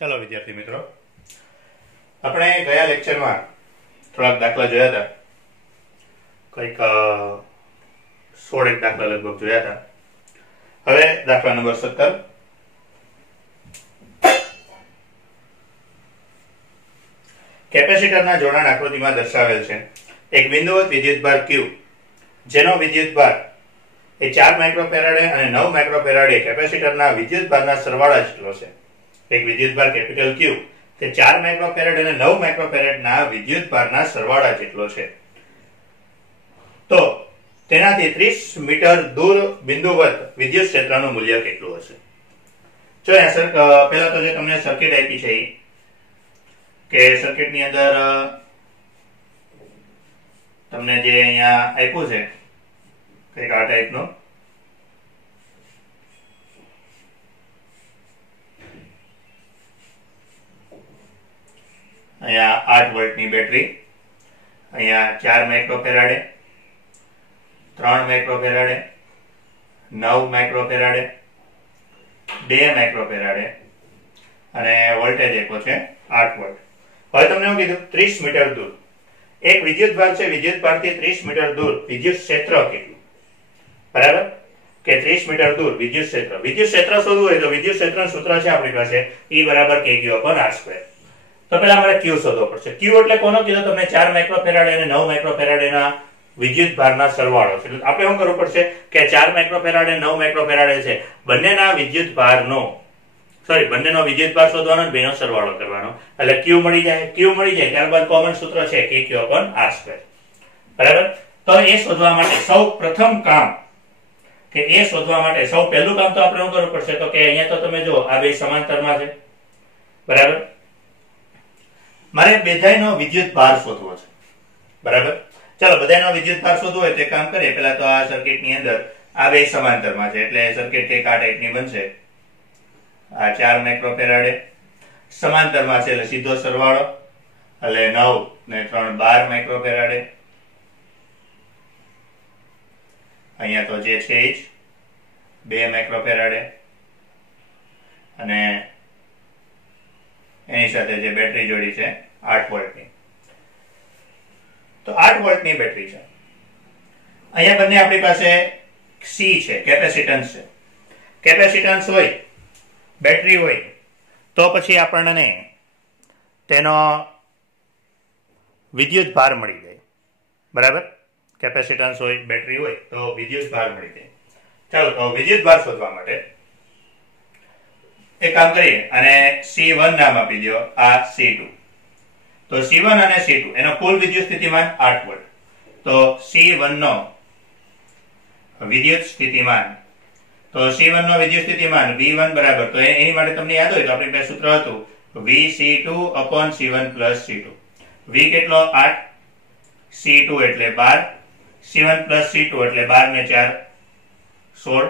ચાલો વિદ્યાર્થી મિત્રો, આપણે ગયા લેક્ચરમાં થોડાક દાખલા જોયા હતા. કંઈક 16 દાખલા લગભગ જોયા હતા. હવે દાખલા નંબર 17. કેપેસિટરના જોડાણ આકૃતિમાં દર્શાવેલ છે. એક બિંદુવત વિદ્યુતભાર Q જેનો વિદ્યુતભાર એ 4 માઇક્રોફેરાડે અને 9 માઇક્રોફેરાડે કેપેસિટરના વિદ્યુતભારના સરવાળા જેટલો છે. એક વિદ્યુતભાર કેપિટલ Q તે 4 માઇક્રોફેરાડ અને 9 માઇક્રોફેરાડના વિદ્યુતભારના સરવાળા જેટલો છે. તો તેનાથી 30 મીટર દૂર બિંદુવત વિદ્યુત ક્ષેત્રનું મૂલ્ય કેટલું હશે? જો અહીંયા પહેલા તો જે તમને સર્કિટ આપી છે કે સર્કિટની અંદર તમને જે અહીંયા આપ્યું છે કંઈક આ ટાઈપનું, અહીંયા 8 વોલ્ટની બેટરી, અહીંયા 4 માઇક્રોફેરાડે, 3 માઇક્રોફેરાડે, 9 માઇક્રોફેરાડે, 2 માઇક્રોફેરાડે અને વોલ્ટેજ આપ્યો છે 8 વોલ્ટ. હવે તમને એવું કીધું 30 મીટર દૂર એક વિદ્યુતભાર છે. વિદ્યુતભારથી 30 મીટર દૂર વિદ્યુત ક્ષેત્ર કેટલું? બરાબર કે 30 મીટર દૂર વિદ્યુત ક્ષેત્ર. વિદ્યુત ક્ષેત્ર શોધવું હોય તો વિદ્યુત ક્ષેત્રનું સૂત્ર છે આપણી પાસે E = kQ/r². તો પહેલા આપણે Q શોધવો પડશે. Q એટલે કોનો કીધો તમને? 4 માઇક્રોફેરાડે અને 9 માઇક્રોફેરાડેના વિદ્યુતભારના સરવાળો છે. આપણે શું કરવું પડશે કે 4 માઇક્રોફેરાડે 9 માઇક્રોફેરાડે છે બંનેના બંનેનો વિદ્યુતભાર શોધવાનો, બેનો સરવાળો કરવાનો. એટલે Q મળી જાય. Q મળી જાય ત્યારબાદ કોમન સૂત્ર છે kQ/r². બરાબર. તો એ શોધવા માટે સૌ પ્રથમ કામ સૌ પહેલું કામ તો આપણે શું કરવું પડશે તો કે અહીંયા તો તમે જો આ બે સમાંતરમાં છે. બરાબર. મારે બધાયનો વિદ્યુતભાર શોધવો છે. બરાબર. ચાલો બધાયનો વિદ્યુતભાર શોધવો હોય તો કામ કરીએ. પહેલા તો આ સર્કિટની અંદર આ બે સમાંતરમાં છે એટલે સર્કિટ કંઈક આ ટાઈપની બનશે. આ 4 માઇક્રોફેરાડે સમાંતરમાં છે એટલે સીધો સરવાળો એટલે 9 ને 3 12 માઇક્રોફેરાડે. અહીંયા તો જે છે જ 2 માઇક્રોફેરાડે અને એની સાથે જે બેટરી જોડી છે 8 વોલ્ટની. તો 8 વોલ્ટની બેટરી છે. અહીંયા બંને આપણી પાસે C છે, કેપેસિટન્સ છે. કેપેસિટન્સ હોય, બેટરી હોય તો પછી આપણને તેનો વિદ્યુત ભાર મળી જાય. બરાબર. કેપેસિટન્સ હોય, બેટરી હોય તો વિદ્યુત ભાર મળી જાય. ચાલો તો વિદ્યુત ભાર શોધવા માટે એક કામ કરીએ અને C1 નામ આપી દો, આ C2. તો C1 અને C2 એનો કુલ વિદ્યુત સ્થિતિમાન 8 વોલ્ટ. તો C1 નો વિદ્યુત સ્થિતિમાન V1 બરાબર, તો એની માટે તમને યાદ હોય તો આપણી પાસે સૂત્ર હતું VC2/C1 + C2. V કેટલો? 8, C2 એટલે 12, C1 + C2 એટલે 12 ને 4 16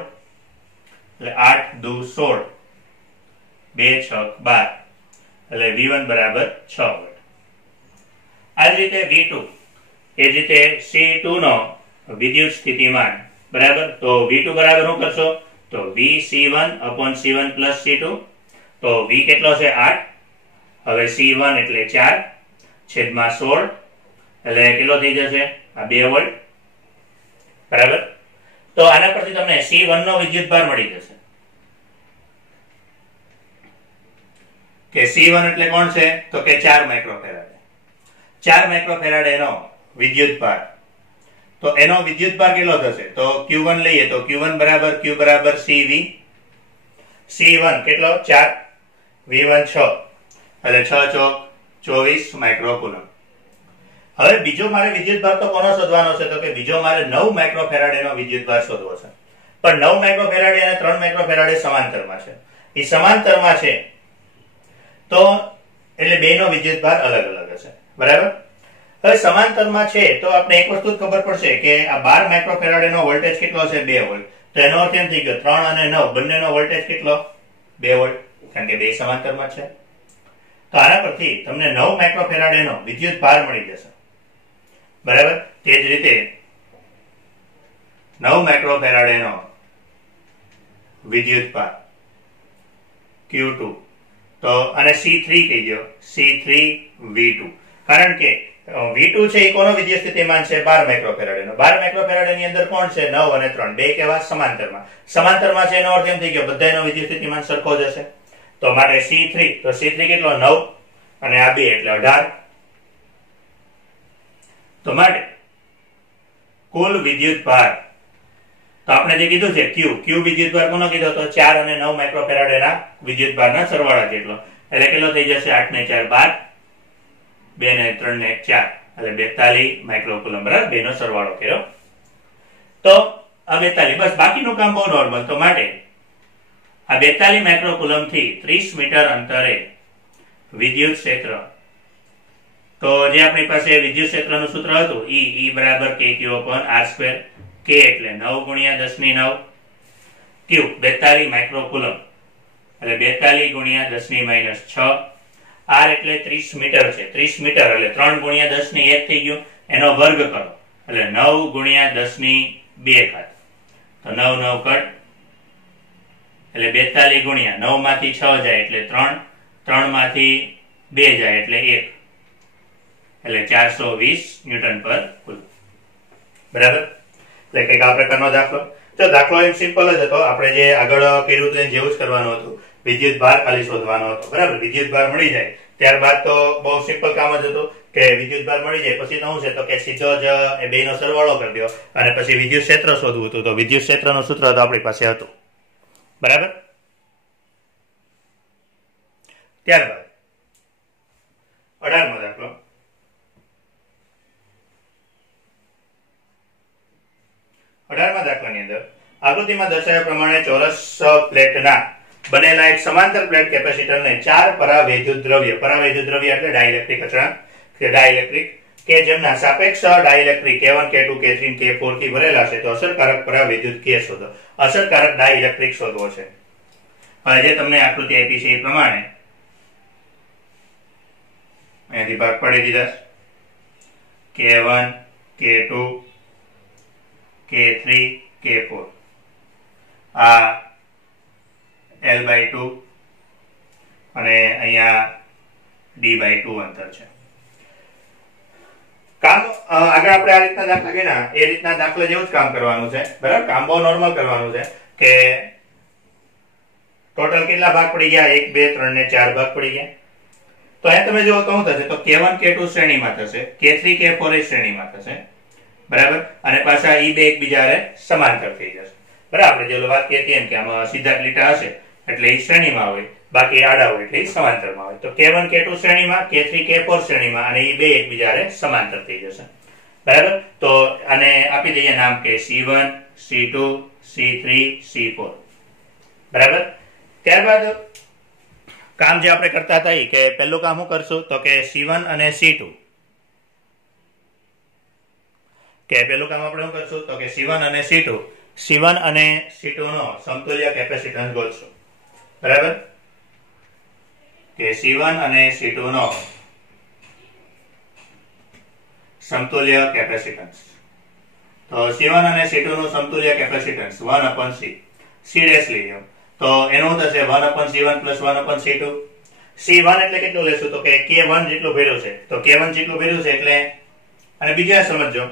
એટલે 8 દુ 16, 2 6 12 એટલે V1 બરાબર 6 વોલ્ટ. આ જ રીતે V2 એ જ રીતે C2 નો વિદ્યુત સ્થિતિમાન. બરાબર. તો V2 બરાબર શું કરશો તો VC1/C1 + C2. તો V કેટલો છે? 8. હવે C1 એટલે 4 છેદમાં 16 એટલે કેટલો થઈ જશે? આ 2 વોલ્ટ. બરાબર. તો આના પરથી તમને C1 નો વિદ્યુતભાર મળી જશે કે C1 એટલે કોણ છે તો કે 4 માઇક્રોફેરાડે. 4 માઇક્રોફેરાડે એનો વિદ્યુતભાર. તો એનો વિદ્યુતભાર કેટલો થશે તો Q1 લઈએ તો Q1 બરાબર Q બરાબર CV. C1 કેટલો? 4, V1 6 એટલે 6 ચોક 24 માઇક્રોકુલમ. હવે બીજો મારે વિદ્યુતભાર તો કોનો શોધવાનો છે તો કે બીજો મારે 9 માઇક્રોફેરાડે નો વિદ્યુતભાર શોધવો છે. પણ 9 માઇક્રોફેરાડે અને 3 માઇક્રોફેરાડે સમાંતરમાં છે. એ સમાંતરમાં છે તો એટલે બેનો વિદ્યુતભાર અલગ અલગ હશે. બરાબર. હવે સમાંતરમાં છે તો આપણે એક વસ્તુ ખબર પડશે કે આ 12 માઇક્રોફેરાડે નો વોલ્ટેજ કેટલો છે? 2 વોલ્ટ. તો એનો અર્થ એમ થઈ ગયો 3 અને 9 બંનેનો વોલ્ટેજ કેટલો? 2 વોલ્ટ, કારણ કે બે સમાંતરમાં છે. તો આના પરથી તમને 9 માઇક્રોફેરાડે નો વિદ્યુત ભાર મળી જશે. બરાબર. તે જ રીતે 9 માઇક્રોફેરાડે નો વિદ્યુત ભાર Q2. તો તો અને C3 કહી દો, C3 V2, કારણ કે V2 છે એ કોનો વિદ્યુત સ્થિતિમાન છે? 12 માઇક્રોફેરાડે નો. 12 માઇક્રોફેરાડે ની અંદર કોણ છે? 9 અને 3, બે કેવા? સમાંતરમાં છે. એનો અર્થ એમ થઈ ગયો બધાનો વિદ્યુત સ્થિતિમાન સરખો જ હશે. તો માટે C3, તો C3 કેટલો? 9 અને આ 2 એટલે 18. તો માટે કુલ વિદ્યુત ભાર, તો આપણે જે કીધું છે Q વિદ્યુત ભાર કોનો કીધો? તો 4 અને 9 માઇક્રોફેરાડે ના વિદ્યુત ભારના સરવાળા જેટલો. એટલે કેટલો થઈ જશે? 8 ને 4 12, 2 ને 3 ને 4 એટલે 42 માઇક્રોકુલમ. બરાબર, બેનો સરવાળો કર્યો તો આ 42. બસ બાકીનું કામ બહુ નોર્મલ. તો માટે આ 42 માઇક્રોકુલમ થી 30 મીટર અંતરે વિદ્યુત ક્ષેત્ર, તો જે આપણી પાસે વિદ્યુત ક્ષેત્રનું સૂત્ર હતું E બરાબર kq/r², k એટલે 9 ગુણ્યા 10 ની 9, q 42 માઇક્રોકુલમ એટલે 42 ગુણ્યા 10 ની -6, r એટલે 30 મીટર છે. 30 મીટર એટલે 3 ગુણ્યા 10 ની 1 થઈ ગયું, એનો વર્ગ કરો એટલે 9 ગુણ્યા 10 ની 2 ઘાત, તો 9 9 કટ એટલે 42 ગુણ્યા 9 માંથી 6 જાય એટલે 3, 3 માંથી 2 જાય એટલે 1, એટલે 420 ન્યૂટન પર કુલમ. બરાબર, એટલે કઈક આ પ્રકારનો દાખલો. તો દાખલો એમ સિમ્પલ જ હતો. આપણે જે આગળ કર્યું હતું જેવું જ કરવાનું હતું. વિદ્યુત ભાર ખાલી શોધવાનો હતો. બરાબર, વિદ્યુત ભાર મળી જાય ત્યારબાદ તો બહુ સિમ્પલ કામ જ હતું કે વિદ્યુત ભાર મળી જાય પછી શું છે તો કે સીધો જ એ બેનો સરવાળો કરી દો અને પછી વિદ્યુત ક્ષેત્ર શોધવું હતું. તો વિદ્યુત ક્ષેત્રનું સૂત્ર તો આપણી પાસે હતું. બરાબર, ત્યારબાદ 18મો દાખલો. દાખલાની અંદર આકૃતિમાં દર્શાવ્યા પ્રમાણે ચોરસ પ્લેટના બનેલા એક સમાંતર પ્લેટ કેપેસિટરને 4 પરાવૈદ્યુત દ્રવ્ય એટલે ડાઇલેક્ટ્રિક અચળાંક કે ડાઇલેક્ટ્રિક કે જેમના સાપેક્ષ dielectric K1 K2 K3 K4 થી ભરેલા છે. તો અસરકારક પરાવૈદ્યુત K શોધો. અસરકારક ડાઇલેક્ટ્રિક શોધવો છે. હવે જે તમને આકૃતિ આપી છે એ પ્રમાણે અહીંયાથી ભાગ પાડી દીધા. K1 K2 K3 K4 આ L/2 અને અહીંયા D/2 અંતર છે. કામ આગળ આપણે આ રીતના દાખલા ગણ્યા એ રીતના દાખલા જેવું જ કામ કરવાનું છે. બરાબર, કામ બહુ નોર્મલ કરવાનું છે કે ટોટલ કેટલા ભાગ પડી ગયા? 1 2 3 ને 4 ભાગ પડી ગયા. તો અહીં તમે જુઓ તો શું થશે તો K1 K2 શ્રેણીમાં થશે, K3 K4 એ શ્રેણીમાં થશે. બરાબર, અને પાછા એ બે એકબીજા સમાંતર થઈ જશે. બરાબર, આપણે જે વાત કહેતી એમ કે આમાં સીધા લીટા હશે એટલે એ શ્રેણીમાં હોય, બાકી આડા હોય એટલે એ સમાંતરમાં હોય. તો K1 K2 શ્રેણીમાં, K3 K4 શ્રેણીમાં અને એ બે એકબીજા સમાંતર થઈ જશે. બરાબર, તો આને આપી દઈએ નામ કે C1 C2 C3 C4. બરાબર, ત્યારબાદ કામ જે આપણે કરતા હતા કે પહેલું કામ શું કરશું તો કે C1 અને C2 કે પેલું કામ આપણે શું કરશું તો કે C1 અને C2 નો સમતુલ્ય કેપેસિટન્સ ગોતશું. બરાબર, કે C1 અને C2 નો સમતુલ્ય કેપેસિટન્સ. તો C1 અને C2 નું સમતુલ્ય કેપેસિટન્સ 1/C C' લઈ લો તો એનું થશે 1/C1 + 1/C2. C1 એટલે કેટલું લેશું તો કે K1 જેટલું ભર્યું છે. તો K1 જેટલું ભર્યું છે એટલે અને બીજા સમજો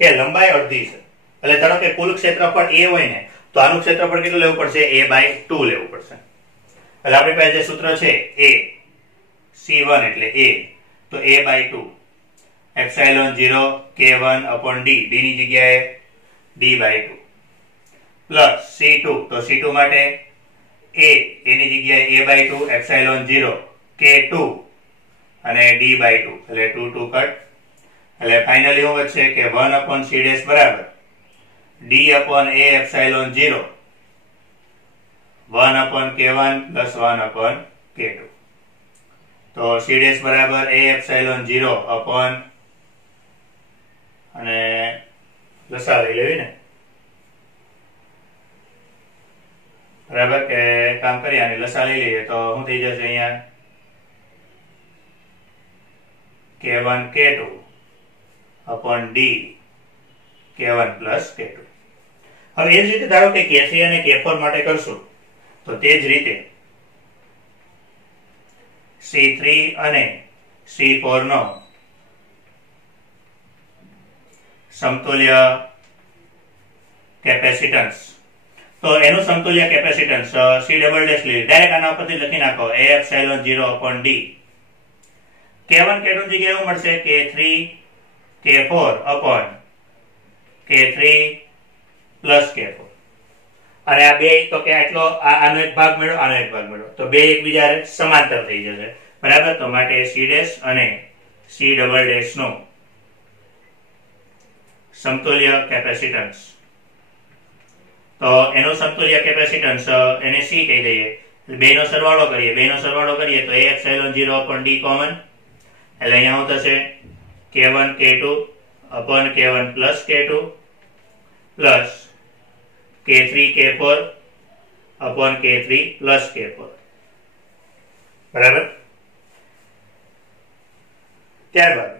કે લંબાઈ અડધી છે એટલે ધારો કે કુલ ક્ષેત્રફળ A હોય ને તો આનું ક્ષેત્રફળ કેટલું લેવું પડશે? A/2 લેવું પડશે. એટલે આપણી પાસે જે સૂત્ર છે A C1 એટલે A તો A/2 ε0 K1/D D ની જગ્યાએ D/2 પ્લસ C2 તો C2 માટે A એની જગ્યાએ A/2 ε0 K2 અને D/2 એટલે 2 2 કટ એટલે ફાઇનલી શું વધશે કે 1/C' બરાબર D/A ε0 1/K1 + 1/K2. તો C' બરાબર A ε0 અને લસા લઈ લેવી ને. બરાબર, કે કામ કરીએ અને લસા લઈ લઈએ તો શું થઈ જશે અહીંયા K1 K2 D K1 + K2. હવે એ જ રીતે ધારો કે K3 અને K4 માટે કરશું તો તે જ રીતે C3 અને C4 નો સમતુલ્ય કેપેસિટન્સ. તો એનું સમતુલ્ય કેપેસિટન્સ C ડબલ ડેશ લી ડાયરેક્ટ આના ઉપરથી લખી નાખો A epsilon 0/d. K1 K2 ની જગ્યાએ એવું મળશે K3 K4 upon K3 plus K4. અને આ બે તો કે આટલો આનો એક ભાગ મેળવો, આનો એક ભાગ મેળવો, તો બે એકબીજા સમાંતર થઈ જશે. બરાબર. તો માટે C ડેશ અને C ડબલ ડેશ નો સમતુલ્ય કેપેસિટન્સ, તો એનું સમતુલ્ય કેપેસિટન્સ એને C કહી દઈએ. બેનો સરવાળો કરીએ તો A એપ્સિલોન 0/d કોમન, એટલે અહીંયા શું થશે K1 K2 upon K1 plus K2 plus K3 K4 upon K3 plus K4. બરાબર. ત્યારબાદ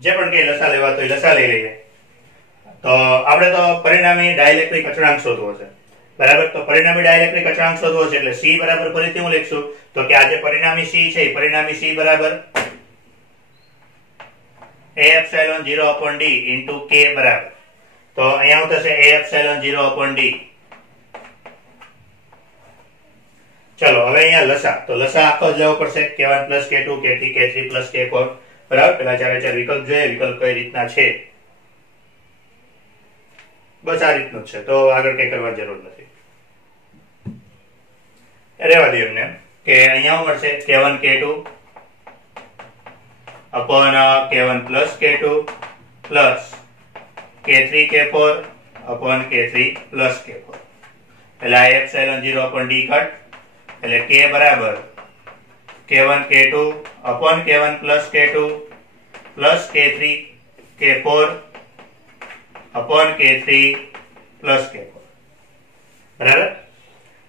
જે પણ કઈ લસા લેવા તો એ લસા લઈ લઈએ. તો આપણે તો પરિણામી ડાઇલેક્ટ્રિક અચળાંક શોધવો છે. બરાબર. તો પરિણામી ડાઇલેક્ટ્રિક અચળાંક શોધવો છે એટલે C બરાબર ફરીથી હું લખશું તો કે આ જે પરિણામી C છે પરિણામી C બરાબર A epsilon 0/d into K બરાબર. તો અહીંયા શું થશે A એપ્સિલોન 0/d. ચલો હવે અહીંયા લસા, તો લસા આખો જ લેવો પડશે K1 plus K2 K3 K3 plus K4. બરાબર. પેલા ચાર વિકલ્પ જોઈએ, વિકલ્પ કઈ રીતના છે બસ આ રીતનું છે, તો આગળ કઈ કરવાની જરૂર નથી, રહેવા દે એમને. કે અહીંયા મળશે K1 K2 upon K1 plus K2 plus K3 K4 upon K3 plus K4. એટલે આ એપ્સિલોન 0/d કટ, એટલે K બરાબર K1 K2 upon K1 plus K2 plus K3 K4 upon K3 plus K4. બરાબર.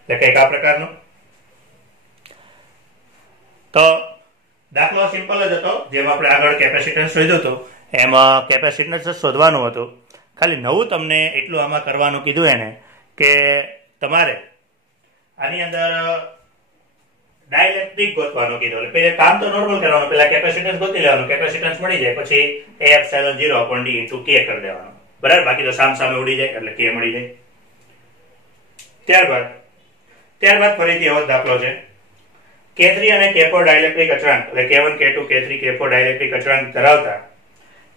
એટલે કઈક આ પ્રકારનું. તો દાખલો સિમ્પલ જ હતો, જેમ આપણે આગળ કેપેસિટન્સ શોધ્યું હતું એમાં કેપેસિટન્સ શોધવાનું હતું. ખાલી નવું તમને એટલું આમાં કરવાનું કીધું એને કે તમારે આની અંદર ડાઇલેક્ટ્રિક ગોતવાનું કીધું. એટલે પહેલા કામ તો નોર્મલ કરવાનું, પહેલા કેપેસિટન્સ ગોતી લેવાનું, કેપેસિટન્સ મળી જાય પછી A epsilon 0/d into K કરી દેવાનું. બરાબર. બાકી તો સામે ઉડી જાય એટલે K મળી જાય. ત્યારબાદ ફરીથી એવો દાખલો છે. K3 અને K4 ડાઇલેક્ટ્રિક અચળાંક, એટલે K1 K2 K3 K4 dielectric અચળાંક ધરાવતા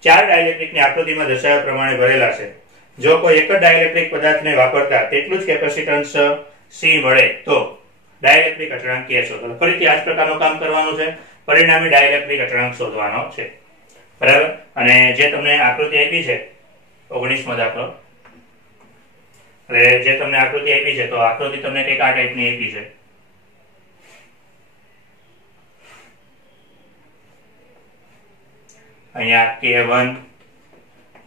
ચાર ડાઇલેક્ટ્રિકની આકૃતિમાં દર્શાવ્યા પ્રમાણે ભરેલા છે. જો કોઈ એક જ ડાઇલેક્ટ્રિક પદાર્થને વાપરતા તેટલું જ કેપેસિટન્સ C મળે તો ડાઇલેક્ટ્રિક અચળાંક K શોધો. ફરીથી આ જ પ્રકારનું કામ કરવાનું છે, પરિણામી ડાઇલેક્ટ્રિક અચળાંક શોધવાનો છે. બરાબર. અને જે તમને આકૃતિ આપી છે 19મો દાખલો, એટલે જે તમને આકૃતિ આપી છે તો આકૃતિ તમને કઈક આ ટાઈપની આપી છે. અહીંયા K1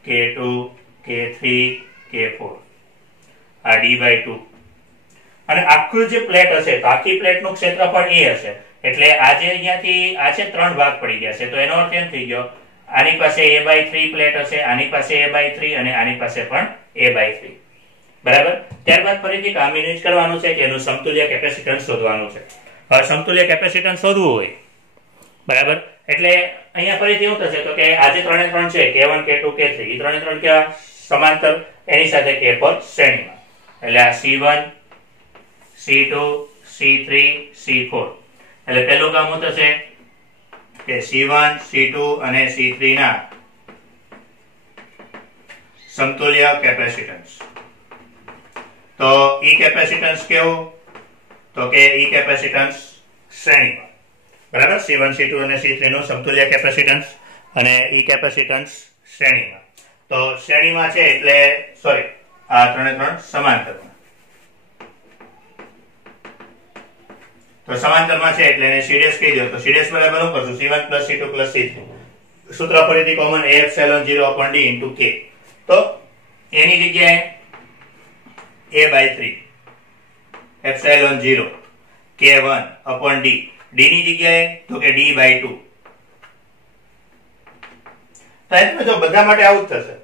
K2 K3 K4 આ d/2, અને આખું જે પ્લેટ હશે તો આખી પ્લેટનું ક્ષેત્રફળ A હશે. એટલે આજે અહીંયાથી આ છે 3 ભાગ પડી ગયા છે, તો એનો અર્થ એમ થઈ ગયો આની પાસે A/3 પ્લેટ હશે, આની પાસે A/3 અને આની પાસે પણ A/3. બરાબર. ત્યારબાદ ફરીથી કામ જ કરવાનું છે કે એનું સમતુલ્ય કેપેસિટન્સ શોધવાનું છે. હવે સમતુલ્ય કેપેસિટન્સ શોધવું હોય, બરાબર, એટલે અહીંયા ફરીથી એવું થશે તો કે આજે 3 છે K1 K2 K3 એ 3 કેવા સમાંતર, એની સાથે K4 શ્રેણીમાં, એટલે આ C1 C2 C3 C4. એટલે પહેલું કામ શું થશે કે C1 C2 અને C3 ના સમતુલ્ય કેપેસિટન્સ. તો ઈ કેપેસિટન્સ કેવું તો કે ઈ કેપેસિટન્સ શ્રેણીમાં. બરાબર. C1 C2 અને C3 નું સમતુલ્ય કેપેસિટન્સ અને ઈ કેપેસિટન્સ શ્રેણીમાં. તો શ્રેણીમાં છે એટલે સોરી આ 3 સમાંતરમાં. તો સમાંતરમાં છે એટલે એને C' કહી દો. તો C' બરાબર શું કરશું C1 plus C2 plus C3. સૂત્ર ફરીથી common A epsilon 0/d into K. તો એની જગ્યાએ A/3 એપ્સિલોન 0 K1/d, d ની જગ્યાએ તો કે d/2. તો એટલે જો બધા માટે આવું જ થશે,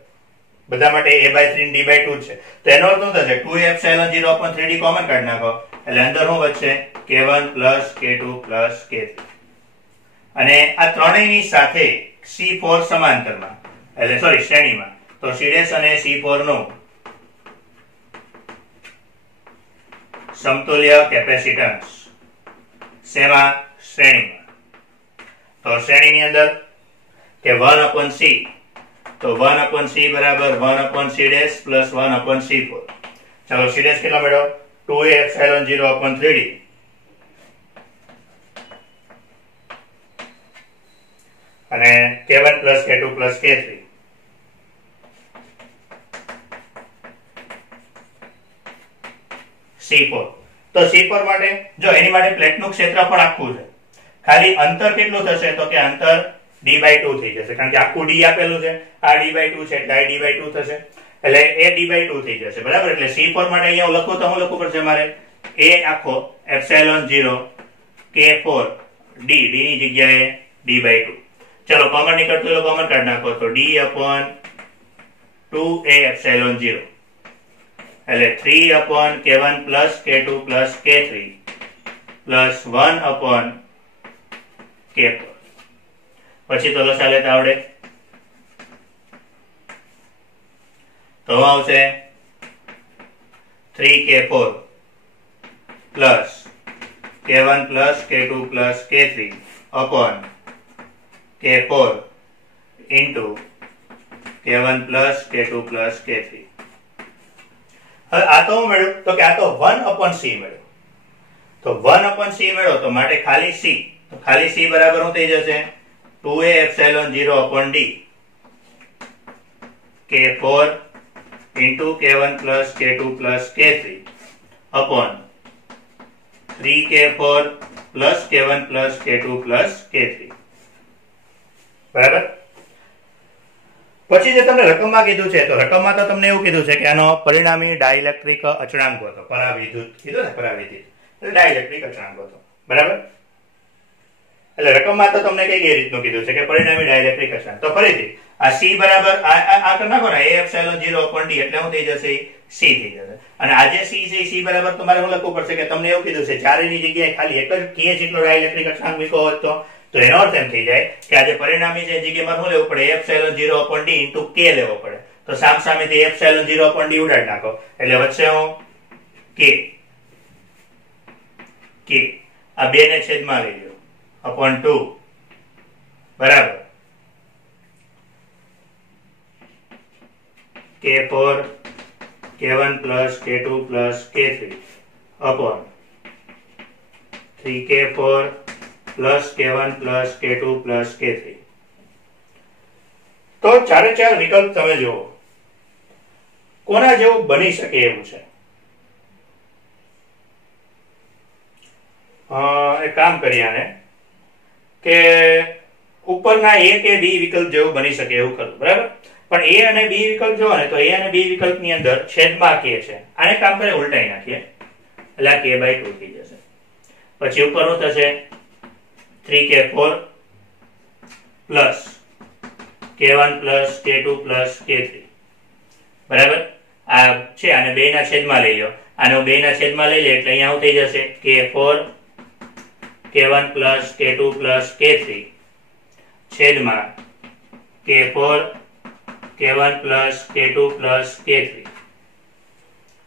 બધા માટે A/3 d/2 છે. તો એનો અર્થ શું થશે 2 એપ્સિલોન 0/3d કોમન કાઢી નાખો એટલે અંદર શું વધશે K1 plus K2 plus K3 અને આ ત્રણેયની સાથે C4 સમાંતરમાં એટલે સોરી શ્રેણીમાં તો C' અને C4 નું સમતુલ્ય કેપેસિટન્સ શેમાં શ્રેણીમાં તો શ્રેણીની અંદર કે 1/C તો 1/C બરાબર 1/C' પ્લસ 1/C4 ચાલો C' કેટલા મેળવો 2A/0/3D અને K1 plus K2 plus K3 C4 તો C4 માટે જો એની માટે પ્લેટનું ક્ષેત્રફળ આખું છે ખાલી અંતર કેટલું થશે તો કે અંતર d/2 થઈ જશે કારણ કે આખું d આપેલું છે આ d/2 છે એટલે આ d/2 થશે એટલે a d/2 થઈ જશે બરાબર એટલે C4 માટે અહીંયા લખું તો હું લખવું પડશે મારે a આખો epsilon0 K4 d ની જગ્યાએ d/2 ચલો કોમન નીકળતું તો કોમન કાઢ નાખો તો d/2a epsilon0 એટલે 3/K1 plus K2 plus K3 plus 1/K4 પછી તો લસા લેતા આવડે તો આવશે 3K4 plus K1 plus K2 plus K3 upon K4 into K1 plus K2 plus K3 હવે આ તો હું મેળવ્યું તો કે આ તો 1/C મેળવ્યું તો 1/C મેળવો તો માટે ખાલી C તો ખાલી C બરાબર શું થઈ જશે 2A/0/D K4 into K1 plus K2 plus K3 upon 3K4 plus K1 plus K2 plus K3 બરાબર પછી જે તમને રકમમાં કીધું છે તો રકમમાં તો તમને એવું કીધું છે કે આનો પરિણામી ડાઇલેક્ટ્રિક અચળાંક હતો પરાવિદ્યુત કીધું ને પરાવિદ્યુત એટલે ડાઇલેક્ટ્રિક અચળાંક હતો બરાબર એટલે રકમમાં તો તમને કઈ રીતનું કીધું છે કે પરિણામી ડાઇલેક્ટ્રિક અચળાંક તો ફરીથી આ C બરાબર આ તો નાખો ને A/0/D એટલે શું થઈ જશે C થઈ જશે અને આ જે C છે C બરાબર તમારે શું લખવું પડશે કે તમને એવું કીધું છે ચારેયની જગ્યાએ ખાલી એક જ K જેટલો ડાઇલેક્ટ્રિક અચળાંક મૂક્યો હોત તો એનો અર્થ એમ થઈ જાય કે આ જે પરિણામી છે જગ્યામાં શું લેવું પડે A/0/D into K લેવો પડે તો સામસામેથી A/0/D ઉડાડી નાખો એટલે વચ્ચે હું K આ બે ને છેદમાં લઈ લો upon 2 બરાબર K4 K1 plus K2 plus K3 upon 3K4 plus K1 plus K2 plus K3 તો ચારે ચાર વિકલ્પ તમે જુઓ કોના જેવું બની શકે એવું છે એક કામ કરીએ આને કે ઉપરના A કે B વિકલ્પ જેવું બની શકે એવું કરું બરાબર પણ A અને B વિકલ્પ જોવો ને તો A અને B વિકલ્પની અંદર છેદમાં K છે આને કામ કરે ઉલટાઈ નાખીએ એટલે આ K/2 થઈ જશે પછી ઉપરનું થશે 3K4 plus K1 plus K2 plus K3 બરાબર આ છે આને બે ના છેદમાં લઈ લો આને બે ના છેદમાં લઈ લે એટલે અહીંયા શું થઈ જશે K4 K1 plus K2 plus K3 છેદમાં K4 K1 plus K2 plus K3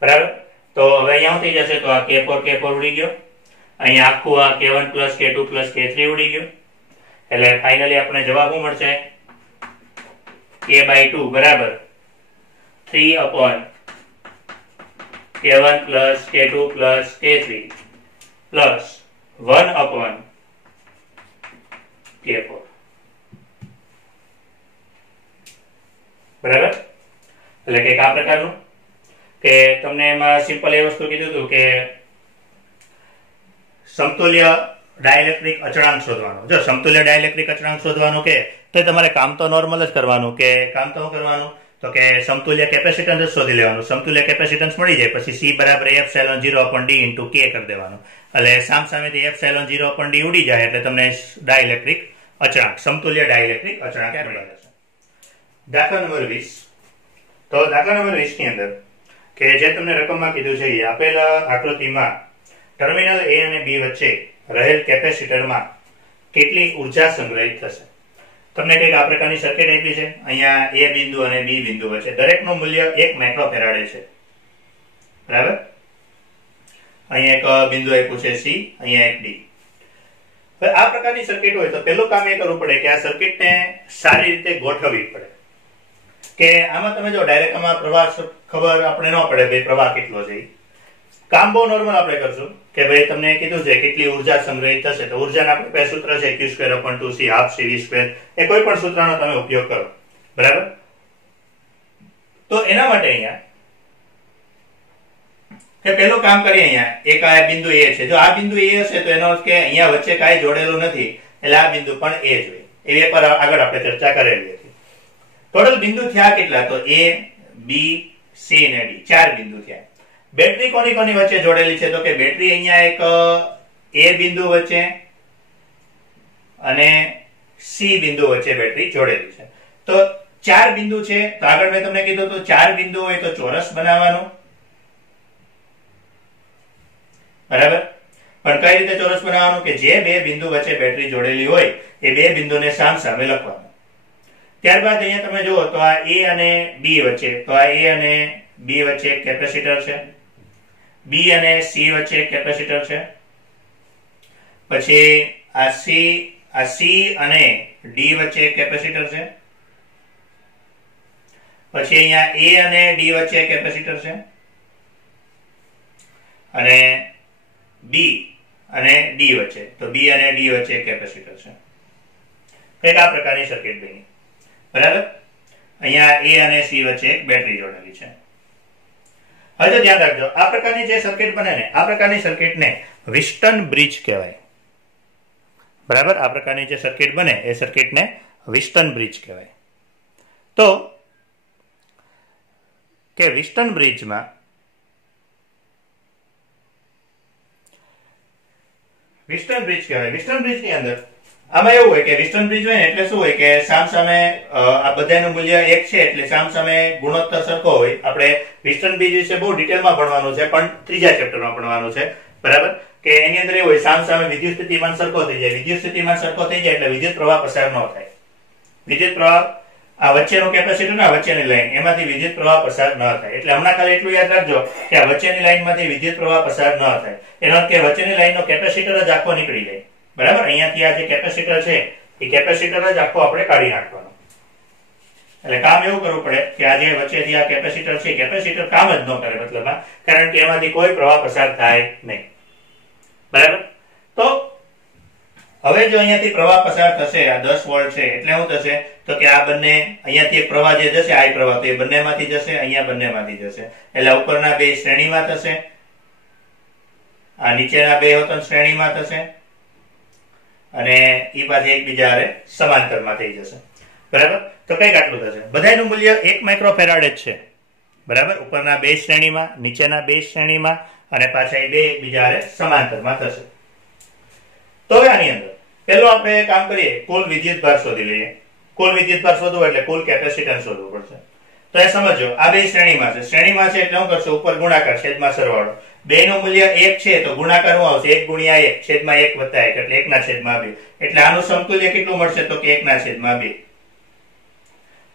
બરાબર તો હવે અહીંયા શું થઈ જશે તો આ K4 ઉડી ગયો અહીંયા આખું આ K1 plus K2 plus K3 ઉડી ગયું એટલે ફાઇનલી આપણે જવાબ શું મળશે K/2 બરાબર 3/K1 plus K2 plus K3 plus 1/K4 બરાબર એટલે કે આ પ્રકારનું કે તમને એમાં સિમ્પલ એ વસ્તુ કીધું હતું કે સમતુલ્ય ડાઇલેક્ટ્રિક અચળાંક શોધવાનો જો સમતુલ્ય ડાઇલેક્ટ્રિક અચળાંક શોધવાનું કે તો તમારે કામ તો નોર્મલ જ કરવાનું કે કામ તો કરવાનું તો કે સમતુલ્ય કેપેસિટન્સ જ શોધી લેવાનું સમતુલ્ય કેપેસિટન્સ મળી જાય પછી C બરાબર A/0/D into K કરી દેવાનું એટલે સામસામેથી A/0/D ઉડી જાય એટલે તમને ડાઇલેક્ટ્રિક અચળાંક સમતુલ્ય ડાઇલેક્ટ્રિક અચળાંક મળી જશે દાખલા નંબર 20 તો દાખલા નંબર 20 ની અંદર કે જે તમને રકમમાં કીધું છે એ આપેલા આકૃતિમાં ટર્મિનલ એ અને બી વચ્ચે રહેલ કેપેસિટરમાં કેટલી ઉર્જા સંગ્રહિત થશે. તમને કંઈક આ પ્રકારની સર્કિટ આપી છે. અહીંયા એ બિંદુ અને બી બિંદુ વચ્ચે દરેકનું મૂલ્ય 1 માઇક્રોફેરાડે છે. બરાબર. અહીંયા એક બિંદુ આપ્યું છે સી, અહીંયા એક ડી. હવે આ પ્રકારની સર્કિટ હોય તો પહેલું કામ એ કરવું પડે કે આ સર્કિટને સારી રીતે ગોઠવવી પડે. કે આમાં તમે જો ડાયરેક્ટ આમાં પ્રવાહ ખબર આપણે ન પડે ભાઈ પ્રવાહ કેટલો છે. કામ બહુ નોર્મલ આપણે કરશું કે ભાઈ તમને કીધું છે કેટલી ઉર્જા સંગ્રહિત થશે, તો ઉર્જાના આપણે બે સૂત્ર છે q²/2c હાફ cv². એ કોઈ પણ સૂત્રનો તમે ઉપયોગ કરો. બરાબર. તો એના માટે અહીંયા કે પેલું કામ કરીએ. અહીંયા એક આ બિંદુ એ છે. જો આ બિંદુ એ હશે તો એનો અર્થ કે અહીંયા વચ્ચે કાંઈ જોડેલું નથી, એટલે આ બિંદુ પણ એ જ હોય. એ પર આગળ આપણે ચર્ચા કરેલી હતી. ટોટલ બિંદુ થયા કેટલા? તો a, b, c અને d, 4 બિંદુ થયા. બેટરી કોની કોની વચ્ચે જોડેલી છે? તો કે બેટરી અહીંયા એક a બિંદુ વચ્ચે અને c બિંદુ વચ્ચે બેટરી જોડેલી છે. તો 4 બિંદુ છે. તો આગળ મેં તમને કીધું તો 4 બિંદુ હોય તો ચોરસ બનાવવાનું. બરાબર. પણ કઈ રીતે ચોરસ બનાવવાનું? કે જે બે બિંદુ વચ્ચે બેટરી જોડેલી હોય એ બે બિંદુને સામસામે લખવાનું. ત્યારબાદ અહીંયા તમે જુઓ તો આ a અને b વચ્ચે, તો આ a અને b વચ્ચે એક કેપેસિટર છે, b અને c વચ્ચે એક કેપેસિટર છે, પછી આ c અને d વચ્ચે એક કેપેસિટર છે, પછી અહીંયા a અને d વચ્ચે એક કેપેસિટર છે, અને b અને d વચ્ચે, તો b અને d વચ્ચે એક કેપેસિટર છે. કંઈક આ પ્રકારની સર્કિટ બની. બરાબર. અહીંયા a અને c વચ્ચે એક બેટરી જોડેલી છે. હવે ધ્યાન રાખજો, આ પ્રકારની જે સર્કિટ બને ને, આ પ્રકારની સર્કિટને વિસ્ટન બ્રિજ કહેવાય. બરાબર. આ પ્રકારની જે સર્કિટ બને એ સર્કિટને વિસ્ટન બ્રિજ કહેવાય. તો કે વિસ્ટન બ્રિજમાં વિસ્ટન બ્રિજ કહેવાય. વિસ્ટન બ્રિજ ની અંદર આમાં એવું હોય કે વિસ્ટન બ્રિજ હોય ને એટલે શું હોય કે સામસામે આ બધાનું મૂલ્ય 1 છે, એટલે સામસામે ગુણોત્તર સરખો હોય. આપણે વિસ્ટન બ્રિજ વિશે બહુ ડિટેલમાં ભણવાનું છે, પણ ત્રીજા ચેપ્ટરમાં ભણવાનું છે. બરાબર. કે એની અંદર એવું હોય સામસામે વિદ્યુત સ્થિતિમાન સરખો થઈ જાય. વિદ્યુત સ્થિતિમાન સરખો થઈ જાય એટલે વિદ્યુત પ્રવાહ પસાર ન થાય. વિદ્યુત પ્રવાહ આ વચ્ચેનું કેપેસિટર ને વચ્ચેની લાઈન, એમાંથી વિદ્યુત પ્રવાહ પસાર ન થાય. એટલે હમણાં ખાલી એટલું યાદ રાખજો કે આ વચ્ચેની લાઈનમાંથી વિદ્યુત પ્રવાહ પસાર ન થાય. એનો અર્થ કે વચ્ચેની લાઈનનો કેપેસિટર જ આખો નીકળી જાય. બરાબર. અહીંયાથી આ જે કેપેસિટર છે એ કેપેસિટર જ આખો આપણે કાઢી નાખવાનો. એટલે કામ એવું કરવું પડે કે આ જે વચ્ચેથી આ કેપેસિટર છે, કેપેસિટર કામ જ ન કરે મતલબમાં, કારણ કે એમાંથી કોઈ પ્રવાહ પસાર થાય નહીં. બરાબર. તો હવે જો અહીંયાથી પ્રવાહ પસાર થશે, આ 10 વોલ્ટ છે, એટલે શું થશે? તો કે આ બંને અહીંયાથી એક પ્રવાહ જે જશે, આ પ્રવાહ, તો એ બંનેમાંથી જશે, અહીંયા બંનેમાંથી જશે. એટલે ઉપરના બે શ્રેણીમાં થશે, આ નીચેના બે હોતન શ્રેણીમાં થશે, અને એ પાછી એકબીજા હારે સમાંતરમાં થઈ જશે. બરાબર. તો કઈક આટલું થશે. બધાનું મૂલ્ય 1 માઇક્રોફેરાડ જ છે. બરાબર. ઉપરના બે શ્રેણીમાં, નીચેના બે શ્રેણીમાં, અને પાછા એ બે એકબીજા હારે સમાંતરમાં થશે. તો હવે આની અંદર પેલો આપણે કામ કરીએ, કુલ વિદ્યુતભાર શોધી લઈએ. કુલ વિદ્યુતભાર શોધવો એટલે કુલ કેપેસિટન્સ શોધવું પડશે. તો એ સમજો, આ બે શ્રેણીમાં છે. શ્રેણીમાં છે એટલે શું કરશો? ઉપર ગુણાકાર, છેદમાં સરવાળો. બેનું મૂલ્ય 1 છે તો ગુણાકાર શું આવશે? 1 ગુણ્યા 1 છેદમાં 1 વત્તા 1 એટલે 1/2. એટલે આનું સમતુલ્ય કેટલું મળશે? તો કે 1/2.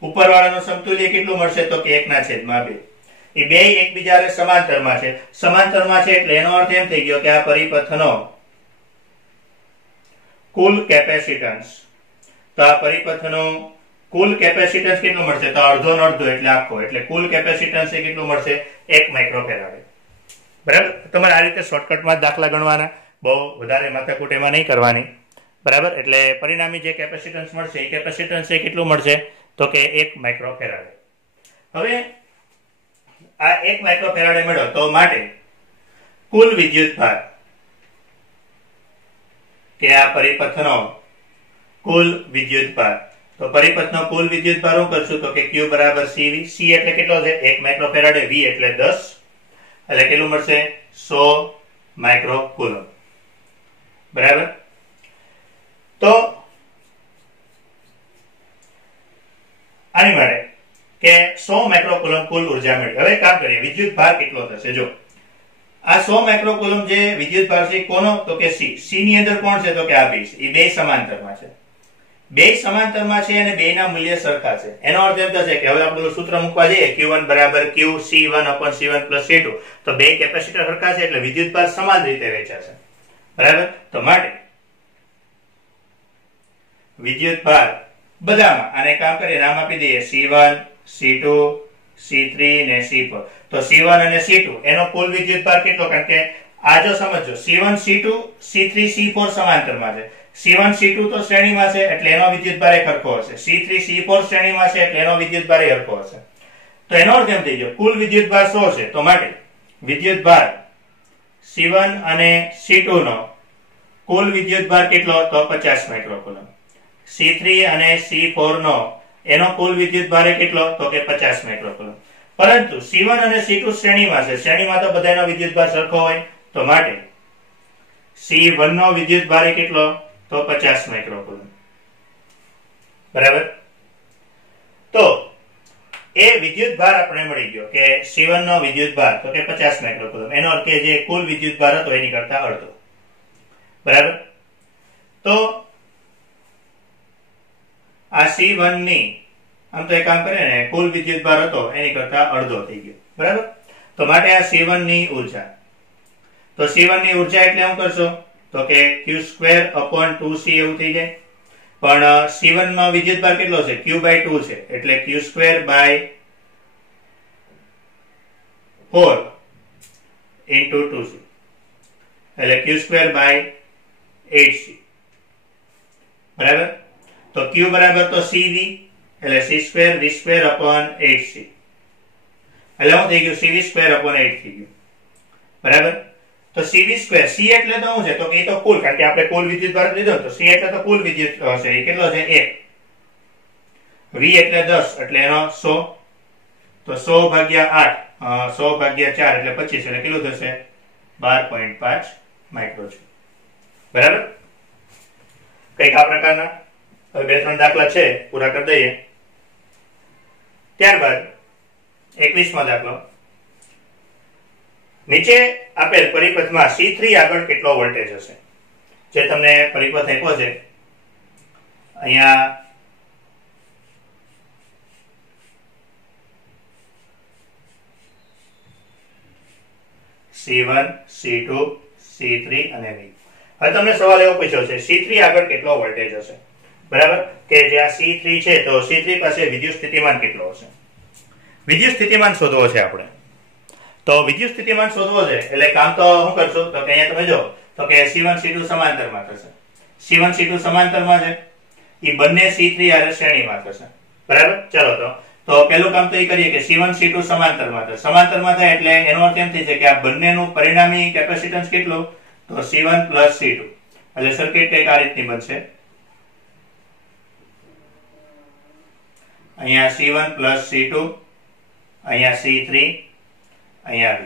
ઉપરવાળાનું સમતુલ્ય કેટલું મળશે? તો કે 1/2. એ બે એકબીજા હારે સમાંતરમાં છે. સમાંતરમાં છે એટલે એનો અર્થ એમ થઈ ગયો કે આ પરિપથનો કુલ કેપેસિટન્સ, તો આ પરિપથનું કુલ કેપેસિટન્સ કેટલું મળશે? તો અડધો ને અડધો એટલે આખો. એટલે કુલ કેપેસિટન્સ એ કેટલું મળશે? 1 માઇક્રોફેરાડ. બરાબર. તમારે આ રીતે શોર્ટકટમાં દાખલા ગણવાના, બહુ વધારે માથાકૂટ એમાં નહીં કરવાની. બરાબર. એટલે પરિણામી જે કેપેસિટન્સ મળશે એ કેપેસિટન્સ એ કેટલું મળશે? તો કે 1 માઇક્રોફેરાડ. હવે આ 1 માઇક્રોફેરાડે મળ્યો તો માટે કુલ વિદ્યુતભાર કે આ પરિપથનો કુલ વિદ્યુતભાર, તો પરિપથનો કુલ વિદ્યુતભાર શું કરશું? તો કે Q બરાબર CV. C એટલે કેટલો છે? 1 માઇક્રોફેરાડ. V એટલે 10, એટલે કેટલું મળશે? 100 માઇક્રોકુલમ. બરાબર. તો આની માટે કે 100 માઇક્રોકુલમ કુલ ઉર્જા મળી. હવે કામ કરીએ, વિદ્યુત ભાર કેટલો થશે? જો આ 100 માઇક્રોકુલમ જે વિદ્યુતભાર છે કોનો? તો કે C ની અંદર કોણ છે? તો કે આ બે છે. એ બે સમાંતરમાં છે. બે સમાંતરમાં છે અને બેના મૂલ્ય સરખા છે. એનો અર્થ એમ થશે કે હવે આપણે સૂત્ર મૂકવા જઈએ Q1 બરાબર Q C1/C1 + C2, તો બે કેપેસિટર સરખા છે એટલે વિદ્યુતભાર સમાન રીતે વહેંચાશે. બરાબર? તો માટે વિદ્યુતભાર બધામાં આને કામ કરીએ નામ આપી દઈએ C1 C2 C3 ને C4. તો C1 અને C2 એનો કુલ વિદ્યુતભાર કેટલો? કારણ કે આ જો સમજો C1 C2 C3 C4 સમાંતરમાં છે. C1 C2 તો શ્રેણીમાં છે એટલે એનો વિદ્યુતભાર સરખો હશે. C3 C4 શ્રેણીમાં છે એટલે એનો વિદ્યુતભાર સરખો હશે. તો એનો અર્થ એમ થઈ ગયો કુલ વિદ્યુતભાર 100 છે. તો માટે વિદ્યુતભાર C1 અને C2 નો કુલ વિદ્યુતભાર કેટલો? તો 50 માઇક્રોકુલમ. C3 અને C4 નો એનો કુલ વિદ્યુતભાર કેટલો? તો કે 50 માઇક્રોકુલમ. પરંતુ C1 અને C2 શ્રેણીમાં છે. શ્રેણીમાં તો બધાનો વિદ્યુતભાર સરખો હોય. તો માટે C1 નો વિદ્યુતભાર કેટલો? તો 50 માઇક્રોકુલમ. બરાબર? તો એ વિદ્યુતભાર આપણે મળી ગયો કે C1 નો વિદ્યુતભાર તો કે 50 માઇક્રોકુલમ. એનો અર્થ કે જે કુલ વિદ્યુતભાર હતો એની કરતા અડધો. બરાબર? તો આ C1 ની આમ તો એક કામ કરે ને કુલ વિદ્યુતભાર હતો એની કરતા અડધો થઈ ગયો. બરાબર? તો માટે આ C1 ની ઊર્જા. તો C1 ની ઊર્જા એટલે શું કરશો? તો કે Q2/2C એવું થઈ જાય. પણ C1 માં વિદ્યુતભાર કેટલો છે? Q/2 છે એટલે Q2/4 * 2C એટલે Q2/8C. બરાબર? તો Q બરાબર તો CV એટલે C2V2/8C એટલે શું થઈ ગયું? CV2/8 થઈ ગયું. બરાબર? તો CV2 C એટલે તો શું છે? તો કે એ તો કુલ, કારણ કે આપણે કુલ વિદ્યુતભાર લીધો તો C એટલે તો કુલ વિદ્યુત હશે. એ કેટલો છે? 1. V એટલે 10 એટલે એનો 100. તો 100/8 100/4 એટલે 25 એટલે કેટલું થશે? 12.5 માઇક્રોજુલ. બરાબર? કઈક આ પ્રકારના હવે બે ત્રણ દાખલા છે પૂરા કરી દઈએ. ત્યારબાદ 21મો દાખલો. નીચે આપેલ પરિપથમાં C3 આગળ કેટલો વોલ્ટેજ હશે? જે તમને પરિપથ આપ્યો છે અહીંયા C1 C2 C3 અને V. હવે તમને સવાલ એવો પૂછ્યો છે C3 આગળ કેટલો વોલ્ટેજ હશે? બરાબર? કે જે આ C3 છે તો C3 પાસે વિદ્યુત સ્થિતિમાન કેટલો હશે? વિદ્યુત સ્થિતિમાન શોધવો છે આપણે. તો વિદ્યુત સ્થિતિમાન શોધવો છે એટલે કામ તો શું કરશું? તો કે અહીંયા તમે જો તો કે C1 C2 સમાંતરમાં થશે. C1 C2 સમાંતરમાં છે. એ બંને C3 હારે શ્રેણીમાં થશે. બરાબર? ચલો તો પહેલું કામ તો એ કરીએ કે C1 C2 સમાંતરમાં થશે. સમાંતરમાં થાય એટલે એનો અર્થ એમ થઈ છે કે આ બંનેનું પરિણામી કેપેસિટન્સ કેટલું? તો C1 + C2 એટલે સર્કિટ કંઈક આ રીતની બનશે. અહીંયા C1 + C2, અહીંયા C3, અહીંયા V.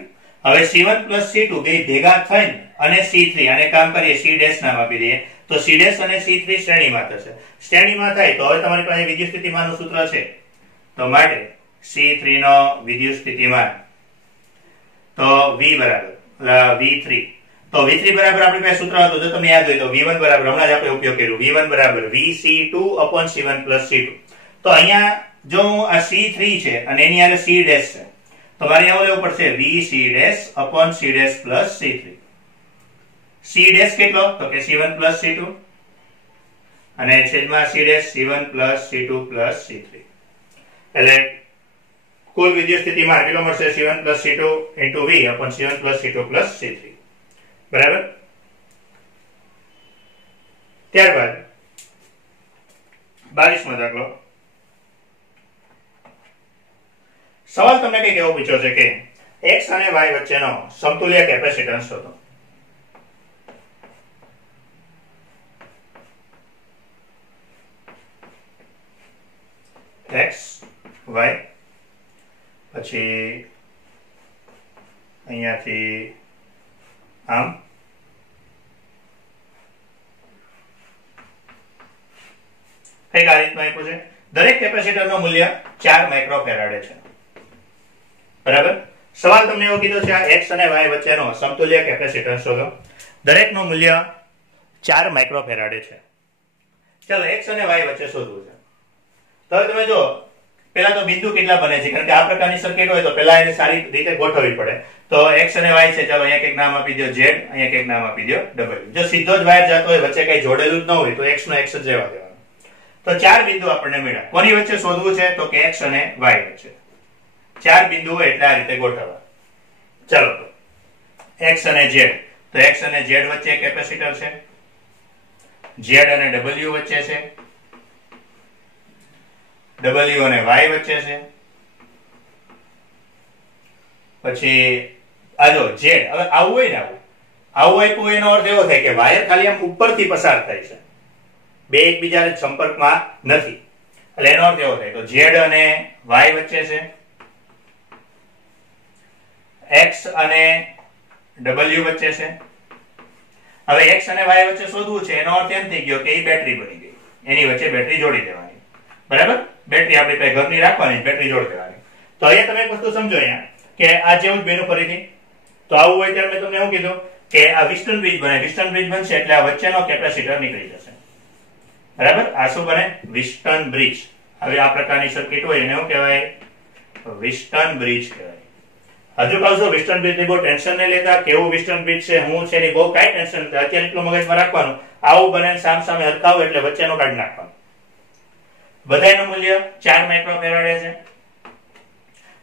હવે C1 + C2 બે ભેગા થઈને અને C3 આને કામ કરીએ C' નામ આપી દઈએ. તો C' અને C3 શ્રેણીમાં થશે. શ્રેણીમાં થાય તો હવે તમારી પાસે વિદ્યુત સ્થિતિમાનનું સૂત્ર છે. તો માટે C3 નો વિદ્યુત સ્થિતિમાન તો V બરાબર V3. તો V3 બરાબર આપણી પાસે સૂત્ર હતું જો તમને યાદ હોય તો V1 બરાબર હમણાં જ આપણે ઉપયોગ કર્યો. V1 બરાબર VC2/C1 + C2. તો અહીંયા જો આ C3 છે અને એની આરે C' છે તો મારે અહીંયા લેવું પડશે VC'/C' + C3. C' કેટલો? તો કે C1 + C2 અને છેદમાં C' C1 + C2 + C3 એટલે કુલ વિદ્યુત સ્થિતિમાન કેટલો મળશે? C1 + C2 * V/C1 + C2 + C3. બરાબર? ત્યારબાદ 22મો દાખલો. સવાલ તમને કઈક એવો પૂછ્યો છે કે x અને y વચ્ચેનો સમતુલ્ય કેપેસિટન્સ શોધો. x y પછી અહીંયાથી આમ કઈક આ રીતનું આપ્યું છે. દરેક કેપેસિટરનું મૂલ્ય 4 માઇક્રોફેરાડે છે. બરાબર? સવાલ તમને એવો કીધો છે આ x અને y વચ્ચેનો સમતુલ્ય કેપેસિટન્સ શોધો. દરેકનું મૂલ્ય 4 માઇક્રોફેરાડે છે. ચાલો x અને y વચ્ચે શોધવું છે. તો તમે જો પહેલા તો બિંદુ કેટલા બને છે, કારણ કે આ પ્રકારની સર્કિટ હોય તો પહેલા એને સારી રીતે ગોઠવવી પડે. તો x અને y છે, ચાલો અહીંયા કંઈક નામ આપી દો z, અહીંયા કંઈક નામ આપી દો w. જો સીધો જ વાયર જતો હોય, વચ્ચે કઈ જોડેલું જ ન હોય તો x નો x જ રહેવા દેવાનો. તો 4 બિંદુ આપણને મળ્યા. કોની વચ્ચે શોધવું છે? તો કે x અને y વચ્ચે 4 બિંદુઓ એટલે આ રીતે ગોઠવવા. ચાલો તો x અને z, તો x અને z વચ્ચે કેપેસિટર છે, z અને w વચ્ચે છે, w અને y વચ્ચે છે. પછી આ જો z, હવે આવું હોય ને, આવું હોય તો એનો અર્થ એવો થાય કે વાયર ખાલી આમ ઉપરથી પસાર થાય છે, બે એકબીજાના સંપર્કમાં નથી. એટલે એનો અર્થ એવો થાય તો z અને y વચ્ચે છે, x અને w વચ્ચે છે. હવે x અને y વચ્ચે શોધવું છે, એનો અર્થ એમ થઈ ગયો કે એ બેટરી બની ગઈ, એની વચ્ચે બેટરી જોડી દેવાની. બરાબર, બેટરી આપણી પાસે ઘરની રાખવાની, બેટરી જોડી દેવાની. તો અહીંયા તમે એક વસ્તુ સમજો, અહીંયા કે આ જેવું જ બન્યું ફરીથી. તો આવું હોય ત્યારે મેં તમને એવું કીધું કે આ વિસ્ટન બ્રિજ બને, વિસ્ટન બ્રિજ બનશે એટલે આ વચ્ચેનો કેપેસિટર નીકળી જશે. બરાબર, આ શું બને? વિસ્ટન બ્રિજ. હવે આ પ્રકારની સર્કિટ હોય એને શું કહેવાય? વિસ્ટન બ્રિજ કહેવાય. હજુ કહું છું વિસ્ટન બ્રિજ ની બહુ ટેન્શન નહીં લેતા, કેવું વિસ્ટન બ્રિજ છે, હું છે, એની બહુ કઈ ટેન્શન નથી. અત્યારે એટલું મગજમાં રાખવાનું, આવું બને સામ સામે હરખાવું એટલે વચ્ચેનો કાઢી નાખવાનું. બધાનું મૂલ્ય 4 માઇક્રોફેરાડે છે.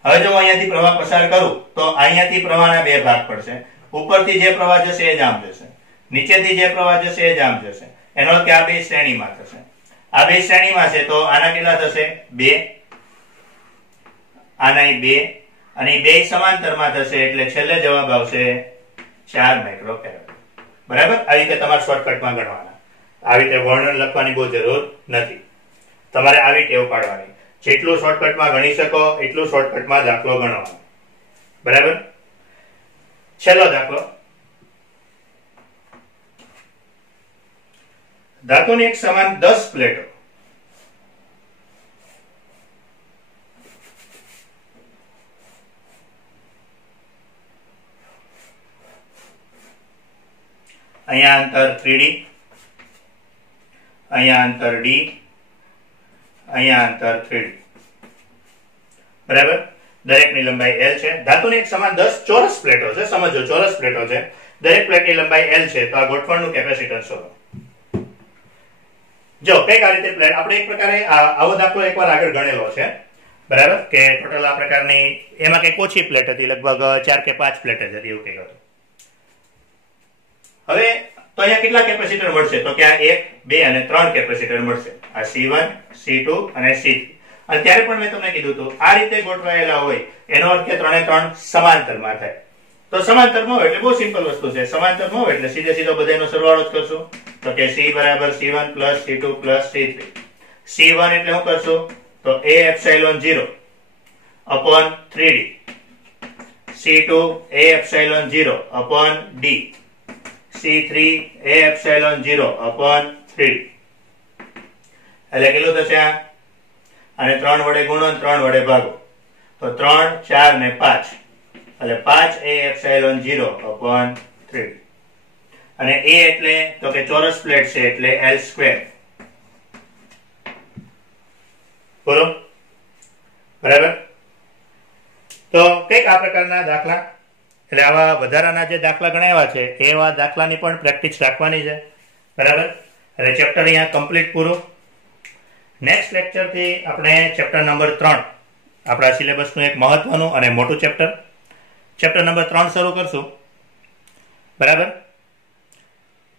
હવે જો અહીંયાથી પ્રવાહ પસાર કરું તો અહીંયાથી પ્રવાહના બે ભાગ પડશે. ઉપરથી જે પ્રવાહ જશે એ જ આમ જશે, નીચેથી જે પ્રવાહ જશે એ જ આમ જશે. એનો અર્થ કે આ બે શ્રેણીમાં થશે. આ બે શ્રેણીમાં છે તો આના કેટલા થશે? 2, આના 2, અને બે સમાંતરમાં થશે એટલે છેલ્લે જવાબ આવશે 4 માઇક્રોફેરાડ. બરાબર, આવી રીતે તમારે શોર્ટકટમાં ગણવાના. આવી રીતે વર્ણન લખવાની બહુ જરૂર નથી, તમારે આવી ટેવ પાડવાની. જેટલું શોર્ટકટમાં ગણી શકો એટલું શોર્ટકટમાં દાખલો ગણવાનો. બરાબર, છેલ્લો દાખલો. ધાતુની એક સમાન 10 પ્લેટો અહીંયા અંતર 3D, અહીંયા અંતર D, અહીંયા અંતર 3D. બરાબર, દરેકની લંબાઈ L છે. ધાતુની એક સમાન 10 ચોરસ પ્લેટો છે. સમજો, ચોરસ પ્લેટો છે, દરેક પ્લેટની લંબાઈ L છે. તો આ ગોઠવણનું કેપેસિટન્સ શોધો. જો કઈક આ રીતે પ્લેટ, આપણે એક પ્રકારે આવો દાખલો એકવાર આગળ ગણેલો છે. બરાબર, કે ટોટલ આ પ્રકારની એમાં કઈક ઓછી પ્લેટ હતી, લગભગ 4 કે 5 પ્લેટ જ હતી, એવું કઈક હતું. હવે તો અહીંયા કેટલા કેપેસિટર મળશે? તો કે આ 1, 2 અને 3 કેપેસિટર મળશે. આ C1, C2 અને C3. અને ત્યારે પણ મેં તમને કીધું હતું આ રીતે ગોઠવાયેલા હોય એનો અર્થ કે 3 એ 3 સમાંતરમાં થાય. તો સમાંતરમાં હોય એટલે બહુ સિમ્પલ વસ્તુ છે. સમાંતરમાં હોય એટલે સીધે સીધો બધાનો સરવાળો જ કરશું. તો કે C બરાબર C1 plus C2 plus C3. C1 એટલે શું કરશું? તો A epsilon 0 upon 3D. C2 A epsilon 0 upon D. C3 A epsilon 0 upon 3D. એટલે કેટલું થશે આ? અને 3 વડે ગુણો, 3 વડે ભાગો તો 3, 4 ને 5 એટલે 5 A epsilon 0 upon 3D. અને A એટલે તો કે ચોરસ પ્લેટ છે એટલે L સ્ક્વેર. બોલો, બરાબર. તો કઈક આ પ્રકારના દાખલા, એટલે આવા વધારાના જે દાખલા ગણાવ્યા છે એવા દાખલાની પણ પ્રેક્ટિસ રાખવાની છે. બરાબર, એટલે ચેપ્ટર અહીંયા કમ્પ્લીટ પૂરું. નેક્સ્ટ લેક્ચર થી આપણે ચેપ્ટર નંબર 3, આપણા સિલેબસનું એક મહત્વનું અને મોટું ચેપ્ટર નંબર 3 શરૂ કરશું. બરાબર,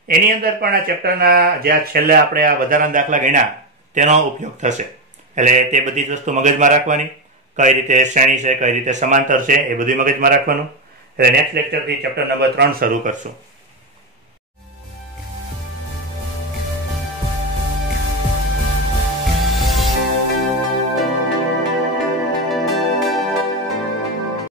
એની અંદર પણ આ ચેપ્ટરના જે છેલ્લે આપણે આ વધારાના દાખલા ગણ્યા તેનો ઉપયોગ થશે. એટલે તે બધી જ વસ્તુ મગજમાં રાખવાની, કઈ રીતે શ્રેણી છે, કઈ રીતે સમાંતર છે, એ બધું મગજમાં રાખવાનું. એટલે નેક્સ્ટ લેક્ચરથી ચેપ્ટર નંબર 3 શરૂ કરશું.